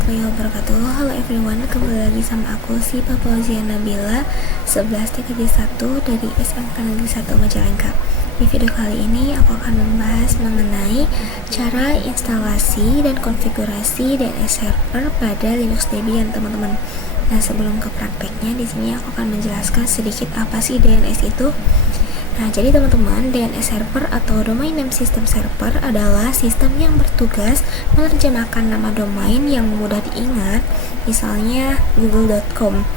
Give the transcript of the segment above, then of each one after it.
warahmatullahi wabarakatuh. Halo everyone, kembali lagi sama aku si Papauzia Nabila 11 TKJ 1 dari SMK Negeri 1 Majalengka. Di video kali ini aku akan membahas mengenai cara instalasi dan konfigurasi DNS server pada Linux Debian, teman-teman. Nah, sebelum ke prakteknya, di sini aku akan menjelaskan sedikit apa sih DNS itu. Nah, jadi teman-teman, DNS server atau Domain Name System Server adalah sistem yang bertugas menerjemahkan nama domain yang mudah diingat, misalnya google.com.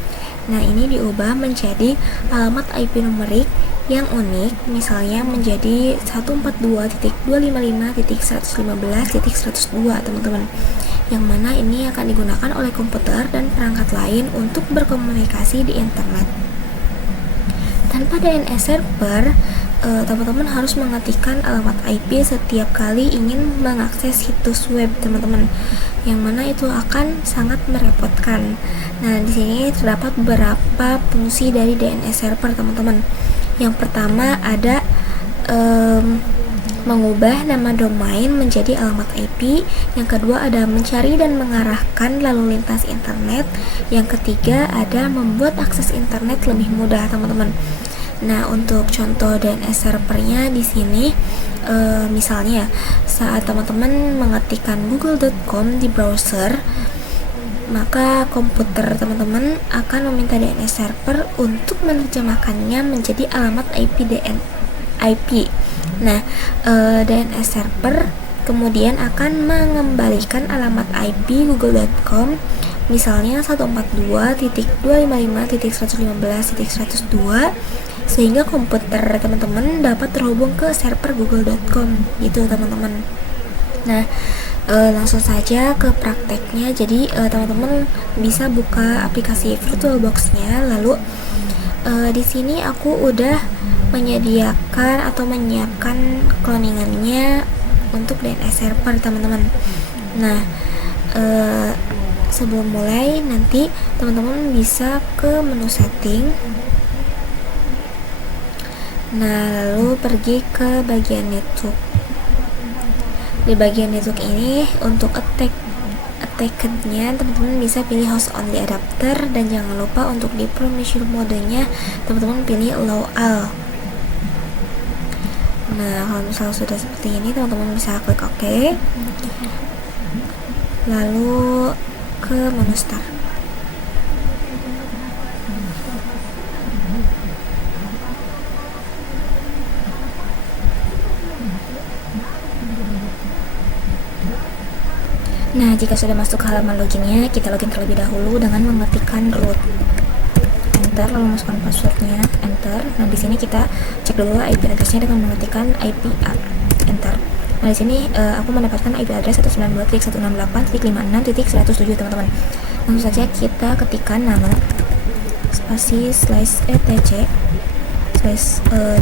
Nah, ini diubah menjadi alamat IP numerik yang unik, misalnya menjadi 142.255.115.102, teman-teman. Yang mana ini akan digunakan oleh komputer dan perangkat lain untuk berkomunikasi di internet. Tanpa DNS server, teman-teman harus mengetikkan alamat IP setiap kali ingin mengakses situs web, teman-teman. Yang mana itu akan sangat merepotkan. Nah, di sini terdapat beberapa fungsi dari DNS server, teman-teman. Yang pertama ada mengubah nama domain menjadi alamat IP. Yang kedua ada mencari dan mengarahkan lalu lintas internet. Yang ketiga ada membuat akses internet lebih mudah, teman-teman. Nah, untuk contoh DNS servernya di sini, misalnya saat teman-teman mengetikkan google.com di browser, maka komputer teman-teman akan meminta DNS server untuk menerjemahkannya menjadi alamat IP. Nah, DNS server kemudian akan mengembalikan alamat IP google.com, misalnya 142.255.115.102, sehingga komputer teman-teman dapat terhubung ke server google.com gitu, teman-teman. Nah, langsung saja ke prakteknya. Jadi teman-teman bisa buka aplikasi VirtualBox-nya. Lalu di sini aku udah menyediakan atau menyiapkan cloningannya untuk DNS server, teman-teman. Nah, sebelum mulai, nanti teman-teman bisa ke menu setting. Nah, lalu pergi ke bagian network. Di bagian network ini untuk attackednya teman-teman bisa pilih host only adapter, dan jangan lupa untuk di permission modenya teman-teman pilih allow all. Nah, kalau misalnya sudah seperti ini, teman-teman bisa klik OK, lalu ke menu start. Nah, jika sudah masuk ke halaman loginnya, kita login terlebih dahulu dengan mengetikkan root, enter, lalu masukkan passwordnya, enter. Nah, di sini kita cek dulu IP addressnya dengan mengetikkan IP enter. Nah, di sini aku mendapatkan IP address 192.168.56.107, teman-teman. Langsung saja kita ketikkan nama spasi /etc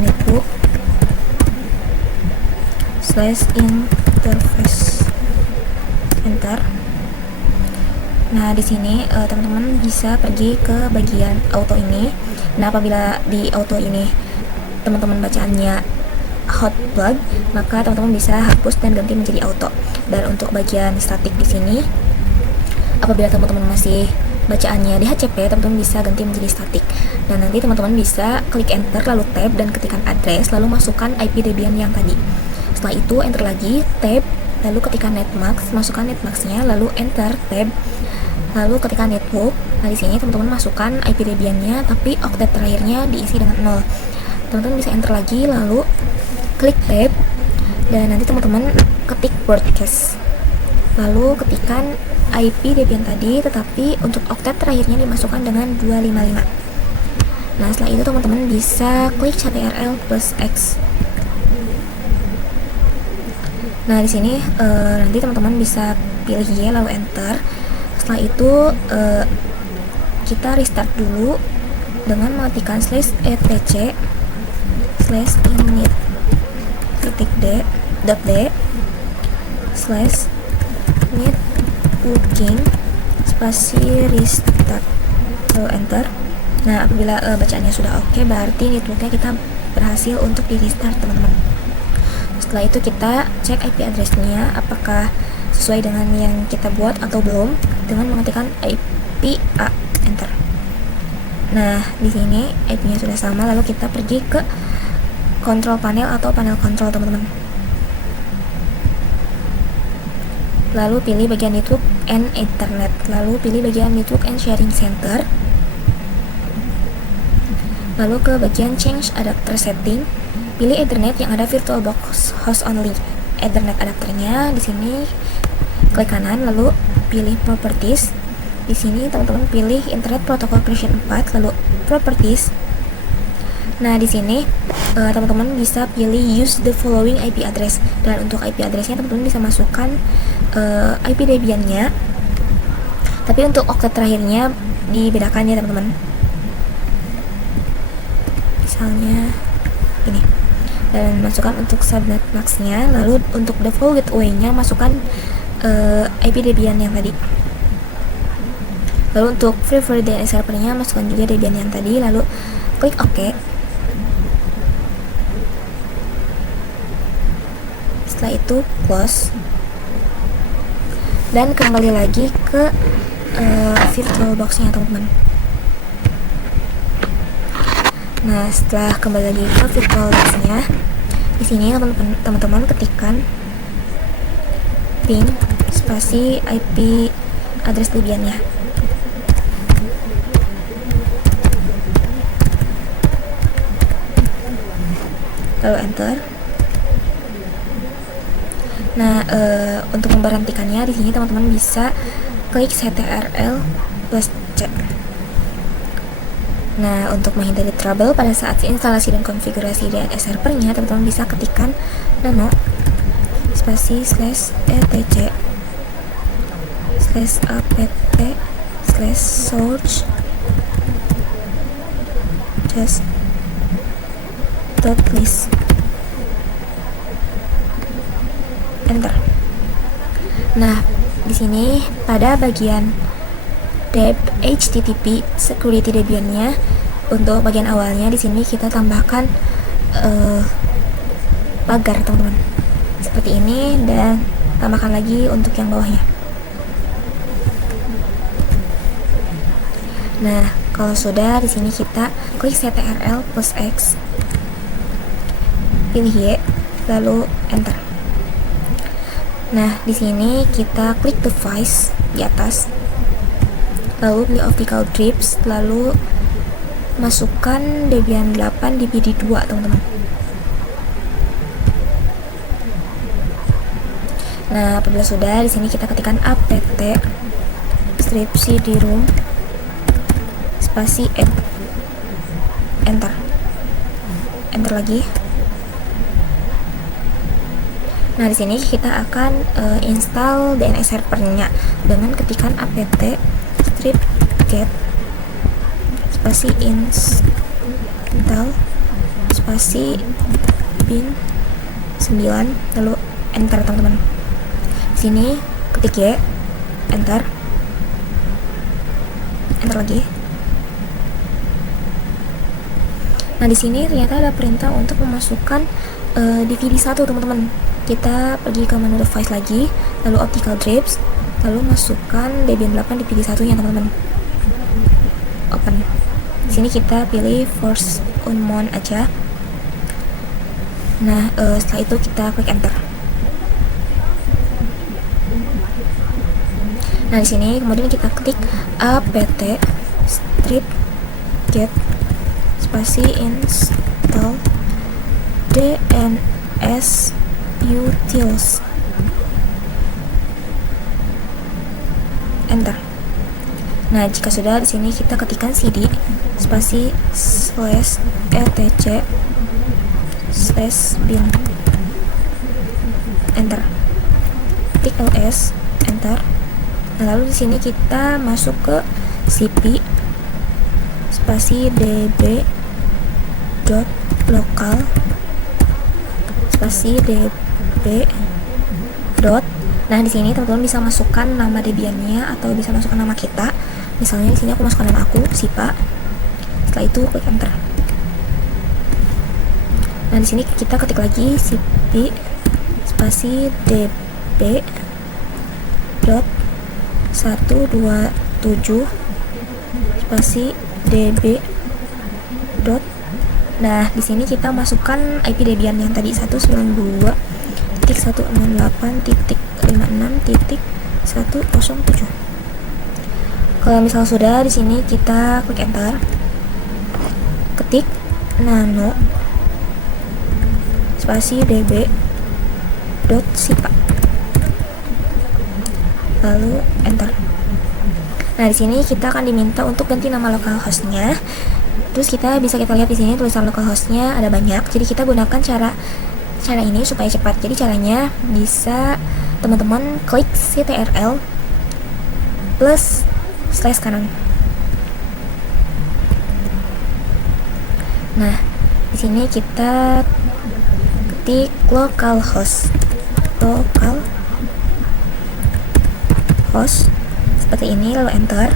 /netbook /interface, enter. Nah, di sini teman-teman bisa pergi ke bagian auto ini. Nah, apabila di auto ini teman-teman bacaannya hot plug, maka teman-teman bisa hapus dan ganti menjadi auto. Dan untuk bagian static di sini, apabila teman-teman masih bacaannya DHCP, teman-teman bisa ganti menjadi static. Dan nanti teman-teman bisa klik enter, lalu tab dan ketikkan address, lalu masukkan IP Debian yang tadi. Setelah itu enter lagi, tab, lalu ketikkan netmask, masukkan netmasknya, lalu enter, tab, lalu ketikkan network. Nah, di sini teman-teman masukkan IP Debian-nya, tapi oktet terakhirnya diisi dengan 0. Teman-teman bisa enter lagi, lalu klik tab, dan nanti teman-teman ketik broadcast, lalu ketikkan IP Debian tadi, tetapi untuk oktet terakhirnya dimasukkan dengan 255. Nah, setelah itu teman-teman bisa klik ctrl+x. Nah, di sini nanti teman-teman bisa pilih Y lalu enter. Setelah itu kita restart dulu dengan mengetikkan /etc /init.d/netbooking spasi restart, lalu enter. Nah, apabila bacaannya sudah oke, berarti networknya kita berhasil untuk di restart, teman-teman. Setelah itu kita cek IP address-nya apakah sesuai dengan yang kita buat atau belum. dengan mengetikkan IP A, enter. Nah, di sini IP-nya sudah sama, lalu kita pergi ke control panel atau panel control, teman-teman. Lalu pilih bagian network and ethernet, lalu pilih bagian network and sharing center, lalu ke bagian change adapter setting, pilih ethernet yang ada VirtualBox host only ethernet adapternya. Di sini klik kanan, lalu pilih properties. Di sini teman-teman pilih internet protocol version 4, lalu properties. Nah, di sini teman-teman bisa pilih use the following IP address, dan untuk IP addressnya teman-teman bisa masukkan IP Debian-nya, tapi untuk oktet terakhirnya dibedakan ya teman-teman. Misalnya ini, dan masukkan untuk subnet max-nya, lalu untuk default gateway-nya masukkan IP Debian yang tadi. Lalu untuk preferred DNS server-nya masukkan juga Debian yang tadi, lalu klik OK. Setelah itu close, dan kembali lagi ke VirtualBox-nya teman-teman. Nah, setelah kembali lagi ke VirtualBox-nya, di sini teman-teman ketikkan ping spasi IP address Debian-nya. Lalu enter. Nah, untuk memberhentikannya di sini teman-teman bisa klik ctrl plus C. Nah, untuk menghindari trouble pada saat instalasi dan konfigurasi DNS servernya, teman-teman bisa ketikkan nano spasi /etc /apt/source just.list, enter. Nah, di sini pada bagian deb HTTP security Debian-nya, untuk bagian awalnya di sini kita tambahkan pagar teman-teman seperti ini, dan tambahkan lagi untuk yang bawahnya. Nah, kalau sudah, di sini kita klik ctrl plus X, pilih Y, lalu enter. Nah, di sini kita klik device di atas, lalu pilih optical drips, lalu masukkan Debian 8 di BD 2 teman-teman. Nah, apabila sudah, di sini kita ketikkan apt strip cd-rom spasi add, enter. Enter lagi. Nah, di sini kita akan install DNS servernya dengan ketikan apt strip get spasi install spasi bin 9, lalu enter teman-teman. Di sini ketik Y, enter. Enter lagi. Nah, di sini ternyata ada perintah untuk memasukkan DVD 1 teman-teman. Kita pergi ke menu device lagi, lalu optical drips, lalu masukkan Debian 8 DVD 1 nya teman-teman. Open. Di sini kita pilih force unmount aja. Nah, setelah itu kita klik enter. Nah, di sini kemudian kita klik apt strip get spasi install DNS utils, enter. Nah, jika sudah, di sini kita ketikkan cd spasi /etc /bin, enter. Klik ls, enter. Nah, lalu di sini kita masuk ke cp spasi db .local spasi db dot. Nah, di sini teman-teman bisa masukkan nama Debian-nya atau bisa masukkan nama kita. Misalnya di sini aku masukkan nama aku, Sipa. Setelah itu klik enter. Nah, di sini kita ketik lagi cp spasi db dot 127 spasi db dot. Nah, di sini kita masukkan IP Debian yang tadi 192.168.56.107. Kalau misal sudah, di sini kita klik enter. Ketik nano spasi db dot sipa. Lalu enter. Nah, di sini kita akan diminta untuk ganti nama localhostnya. Terus kita lihat di sini tulisan localhostnya ada banyak. Jadi kita gunakan cara ini supaya cepat. Jadi caranya bisa teman-teman klik ctrl plus slash kanan. Nah, di sini kita ketik localhost seperti ini, lalu enter.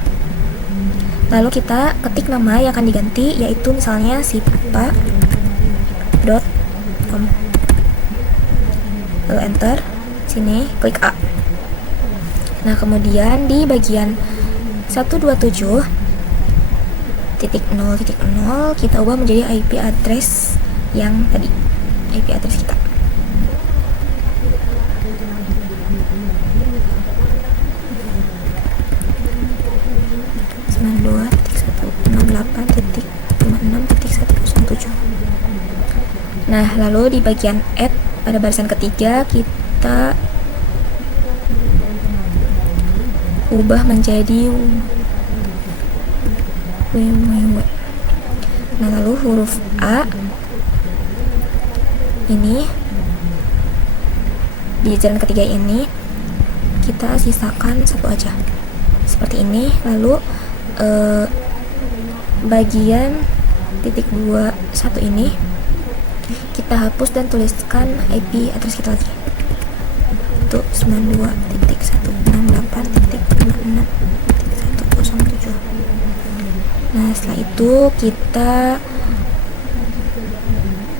Lalu kita ketik nama yang akan diganti, yaitu misalnya sipa.com. Lalu enter. Sini klik A. Nah, kemudian di bagian 127.0.0 kita ubah menjadi IP address yang tadi, IP address kita. Nah, lalu di bagian add pada barisan ketiga kita ubah menjadi www. Nah, lalu huruf A ini di jajaran ketiga ini kita sisakan satu aja seperti ini. Lalu bagian titik 21 ini kita hapus dan tuliskan IP address kita lagi, itu 92.168.56.107. Nah, setelah itu kita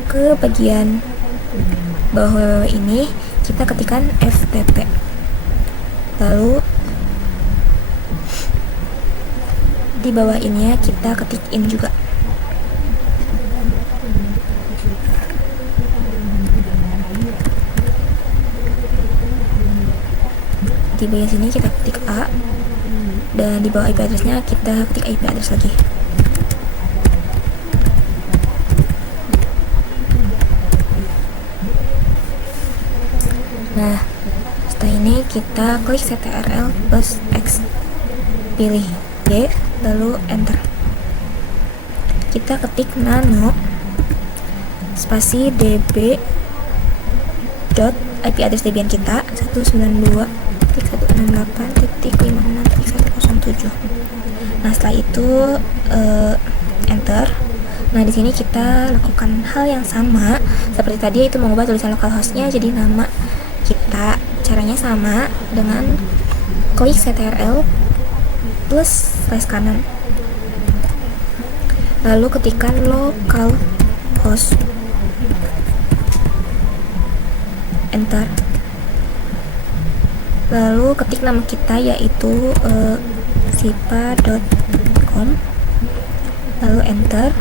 ke bagian bawah ini, kita ketikkan FTP, lalu di bawah ini kita ketik in juga. Di bagian sini kita ketik A, dan di bawah IP addressnya kita ketik IP address lagi. Nah, setelah ini kita klik ctrl plus X, pilih Y, lalu enter. Kita ketik nano spasi db dot IP address Debian kita 192.168.56.107. Nah, setelah itu enter. Nah, di sini kita lakukan hal yang sama seperti tadi, itu mengubah tulisan localhostnya jadi nama kita. Caranya sama dengan klik ctrl plus slash kanan, lalu ketikkan localhost, enter. Lalu ketik nama kita, yaitu sipa.com, lalu enter,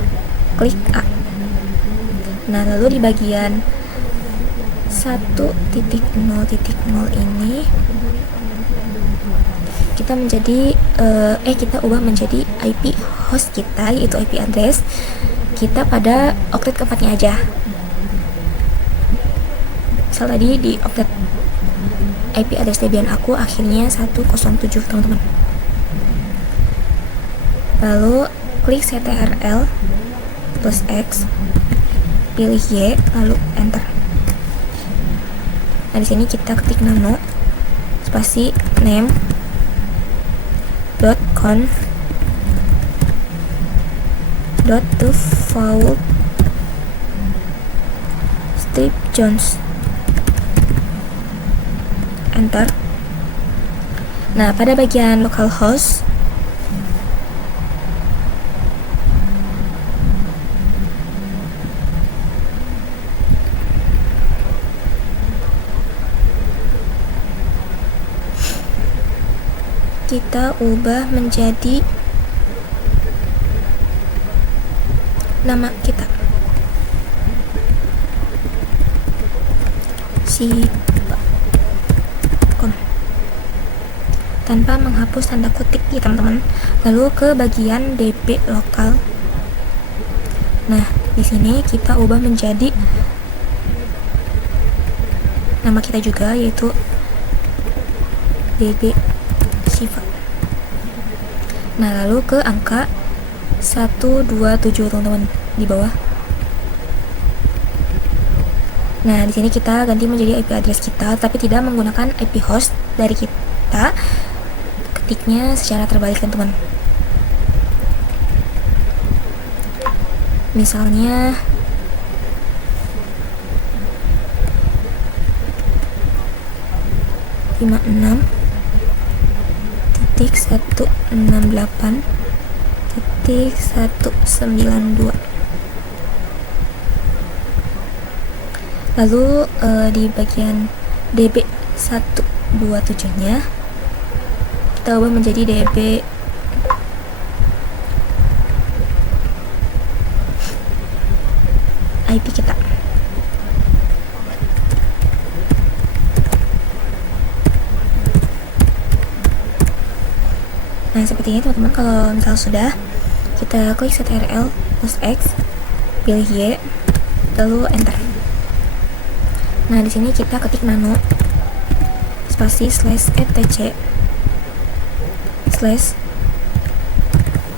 klik A. Nah, lalu di bagian 1.0.0 ini kita kita ubah menjadi IP host kita, yaitu IP address kita pada oktet keempatnya aja. Misal tadi di oktet IP address Debian aku akhirnya 107, teman-teman. Lalu klik ctrl plus X, pilih Y, lalu enter. Nah, di sini kita ketik nano spasi name .conf .default Steve Jones, enter. Nah, pada bagian localhost kita ubah menjadi nama kita, Siva.com, tanpa menghapus tanda kutip ya teman-teman. Lalu ke bagian DB lokal. Nah, di sini kita ubah menjadi nama kita juga, yaitu DB Siva. Nah, lalu ke angka 127 teman-teman di bawah. Nah, di sini kita ganti menjadi IP address kita, tapi tidak menggunakan IP host dari kita. Ketiknya secara terbalik teman-teman. Misalnya lima enam titik 168 titik 192. Lalu di bagian DB 127 nya kita ubah menjadi DB IP kita. Nah, seperti ini teman-teman. Kalau misal sudah, kita klik ctrl plus X, pilih Y, lalu enter. Nah, di sini kita ketik nano spasi /etc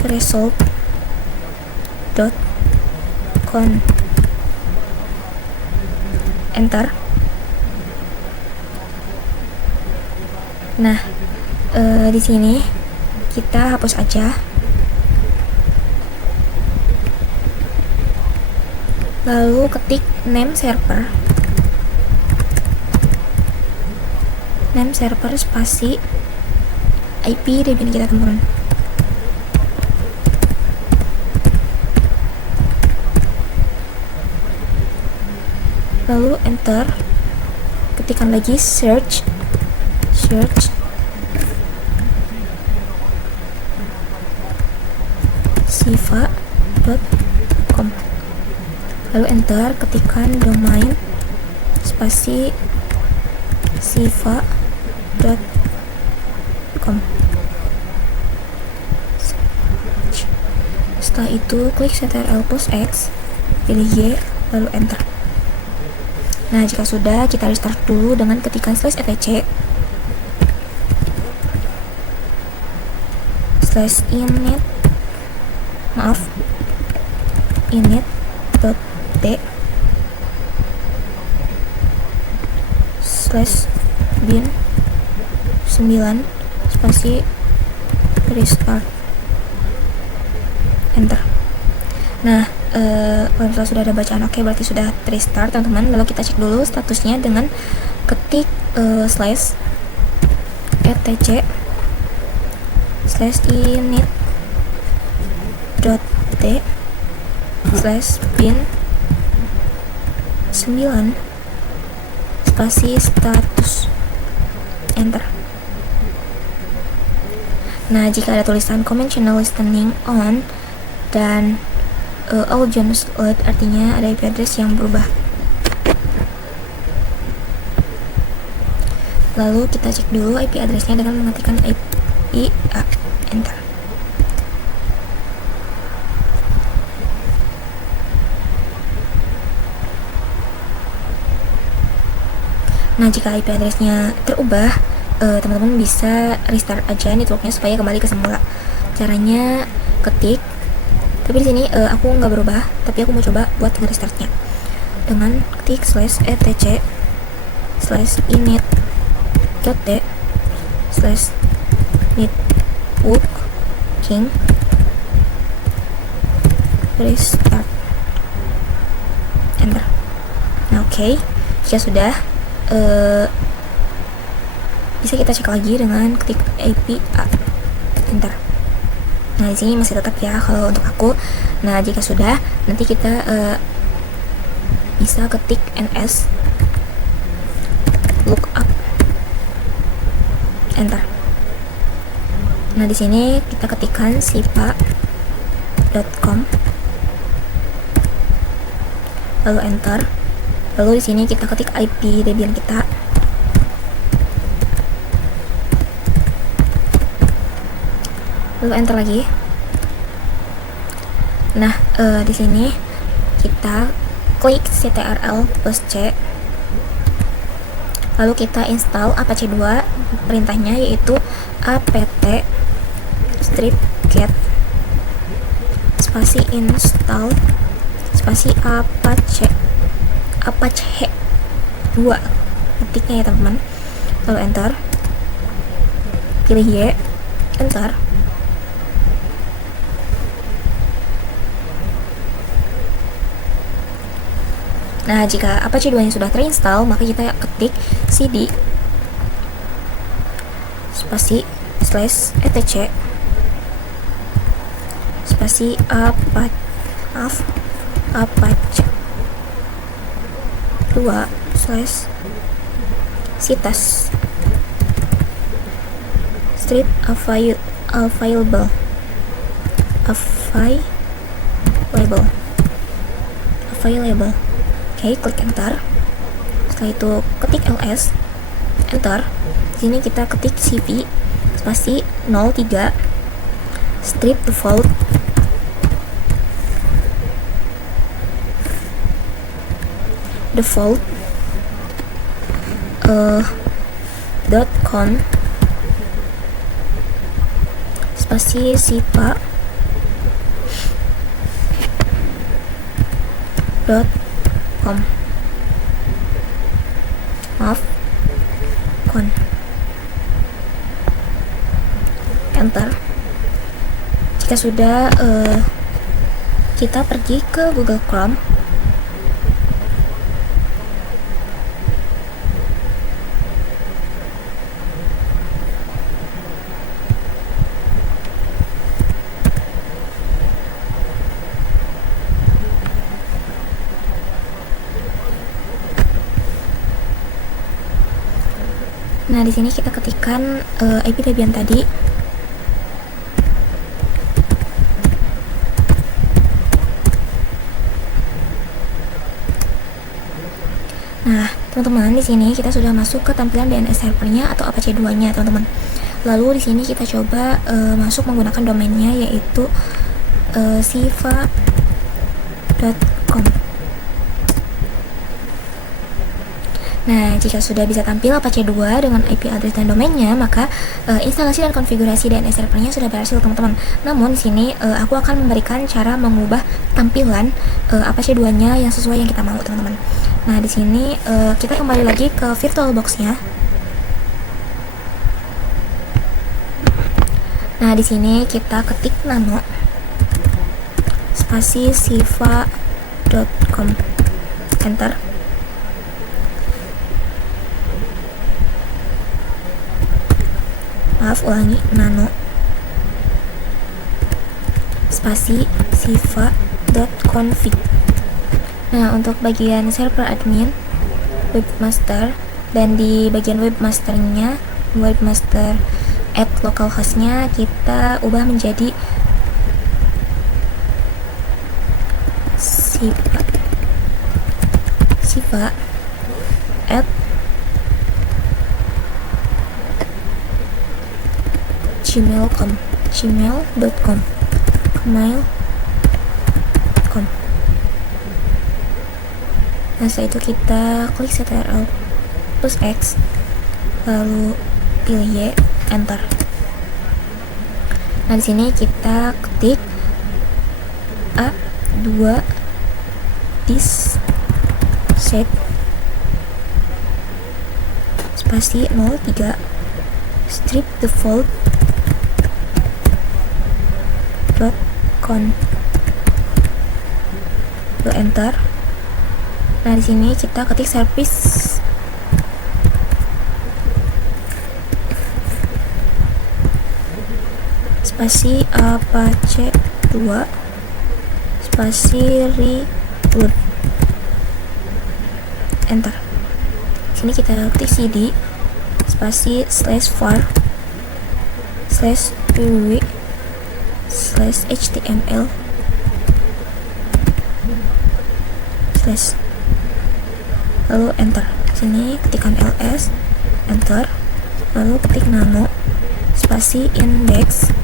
/result.con, enter. Nah, di sini kita hapus aja. Lalu ketik name server spasi IP DB kita teman-teman. Lalu enter. Ketikkan lagi search siva.com, lalu enter. Ketikkan domain spasi siva.com. Setelah itu klik ctrl plus X, pilih Y, lalu enter. Nah, jika sudah, kita restart dulu dengan ketikan /etc init.t/bin 9 spasi restart, enter. Nah, kalau misalnya sudah ada bacaan oke, berarti sudah restart teman-teman. Lalu kita cek dulu statusnya dengan ketik /etc/init.t/bin 9 spasi status, enter. Nah, jika ada tulisan conventional listening on dan all Jones load, artinya ada IP address yang berubah. Lalu kita cek dulu IP addressnya dengan mengetikkan IP enter. Nah, jika IP addressnya terubah, teman-teman bisa restart aja networknya supaya kembali ke semula. Caranya ketik, tapi di sini aku nggak berubah, tapi aku mau coba buat nge-restartnya dengan ketik /etc/init.t/networking restart, enter. Nah, oke. Jika sudah, bisa kita cek lagi dengan ketik IP enter. Nah, di sini masih tetap ya kalau untuk aku. Nah, jika sudah, nanti kita bisa ketik ns lookup, enter. Nah, di sini kita ketikkan sipa.com, lalu enter. Lalu di sini kita ketik IP Debian kita. Lalu enter lagi. Nah, di sini kita klik ctrl plus C. Lalu kita install Apache 2. Perintahnya yaitu apt strip get spasi install spasi Apache 2 ketiknya ya teman-teman. Lalu enter, pilih Y, enter. Nah, jika Apache 2 nya sudah terinstall, maka kita ketik cd spasi /etc spasi Apache 2 /sitas strip available. Oke, klik enter. Setelah itu ketik ls, enter. Di sini kita ketik cp spasi 03 strip default .conf spasi sipa .com enter. Jika sudah, kita pergi ke Google Chrome. Nah, di sini kita ketikkan IP Debian tadi. Nah, teman-teman, di sini kita sudah masuk ke tampilan DNS servernya atau Apache 2-nya, teman-teman. Lalu di sini kita coba masuk menggunakan domainnya, yaitu siva.com. Nah, jika sudah bisa tampil Apache 2 dengan IP address dan domainnya, maka instalasi dan konfigurasi DNS servernya sudah berhasil, teman-teman. Namun di sini aku akan memberikan cara mengubah tampilan Apache 2-nya yang sesuai yang kita mau, teman-teman. Nah, di sini kita kembali lagi ke VirtualBox-nya. Nah, di sini kita ketik nano spasi siva.com, enter. Ulangi, nano spasi siva.config. Nah, untuk bagian server admin, webmaster, dan di bagian webmasternya, webmaster at localhostnya kita ubah menjadi siva at gmail.com. Nah, setelah itu kita klik ctrl plus X, lalu pilih Y, enter. Nah, di sini kita ketik A2 disk set spasi 03 strip default .con, lalu enter. Nah, di sini kita ketik service spasi Apache 2 spasi reload, enter. Di sini kita ketik cd spasi /var www.html lalu enter. Sini ketikkan ls, enter, lalu ketik nano spasi index.html,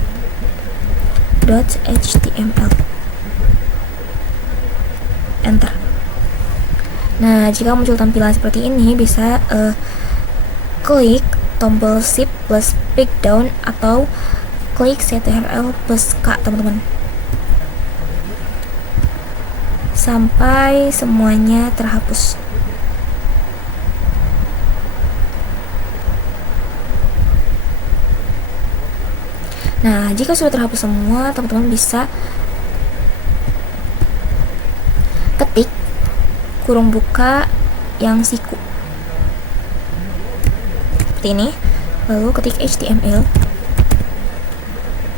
enter. Nah, jika muncul tampilan seperti ini, bisa klik tombol shift plus pick down atau klik ctrl plus k, teman-teman, sampai semuanya terhapus. Nah, jika sudah terhapus semua, teman-teman bisa ketik kurung buka yang siku seperti ini, lalu ketik html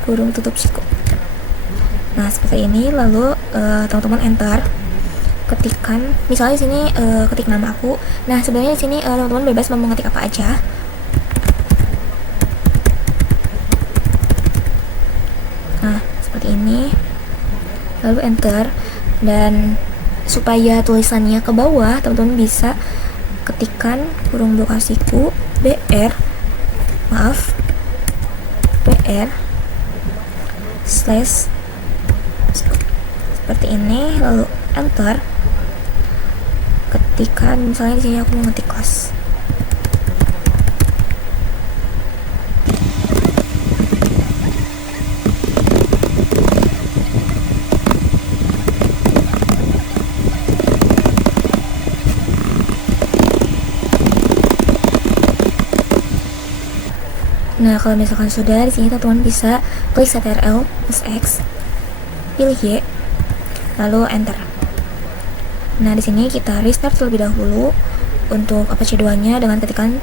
kurung tutup siku. Nah, seperti ini, lalu teman-teman enter, ketikkan misalnya di sini ketik nama aku. Nah, sebenarnya di sini teman-teman bebas mau mengetik apa aja. Nah, seperti ini, lalu enter. Dan supaya tulisannya ke bawah, teman-teman bisa ketikkan kurung buka siku br slash seperti ini, lalu enter, ketikkan misalnya di sini aku mau ngetik kelas. Nah, kalau misalkan sudah, di sini teman-teman bisa klik ctrl plus x, pilih y, lalu enter. Nah, di sini kita restart terlebih dahulu untuk Apache 2-nya dengan ketikan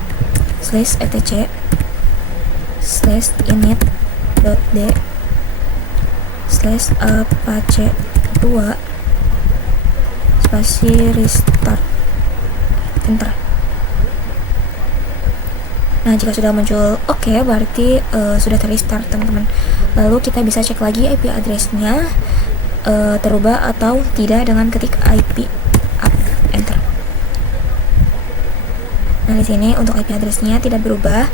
/etc /init.d /apache 2 spasi restart, enter. Nah, jika sudah muncul oke, berarti sudah terrestart, teman-teman. Lalu kita bisa cek lagi IP address-nya terubah atau tidak dengan ketik IP up, enter. Nah, di sini untuk IP address-nya tidak berubah,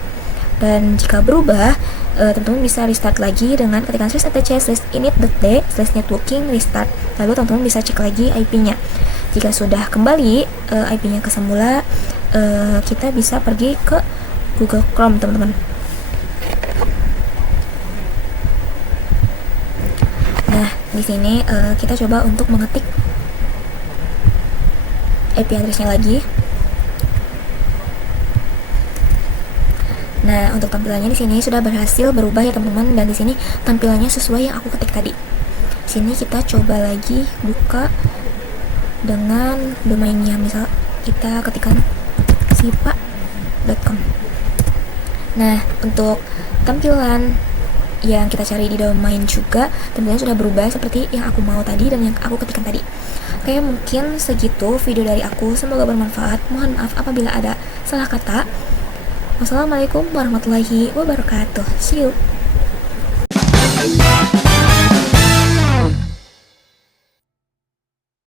dan jika berubah, teman-teman bisa restart lagi dengan ketikan /etc/init.d /networking restart. Lalu teman-teman bisa cek lagi IP-nya. Jika sudah kembali IP-nya ke semula, kita bisa pergi ke Google Chrome, teman-teman. Nah, di sini kita coba untuk mengetik IP address-nya lagi. Nah, untuk tampilannya di sini sudah berhasil berubah ya, teman-teman, dan di sini tampilannya sesuai yang aku ketik tadi. Di sini kita coba lagi buka dengan domainnya, misal kita ketikkan sipa.com. Nah, untuk tampilan yang kita cari di domain juga tentunya sudah berubah seperti yang aku mau tadi dan yang aku ketikkan tadi. Oke, mungkin segitu video dari aku, semoga bermanfaat. Mohon maaf apabila ada salah kata. Wassalamualaikum warahmatullahi wabarakatuh. See you.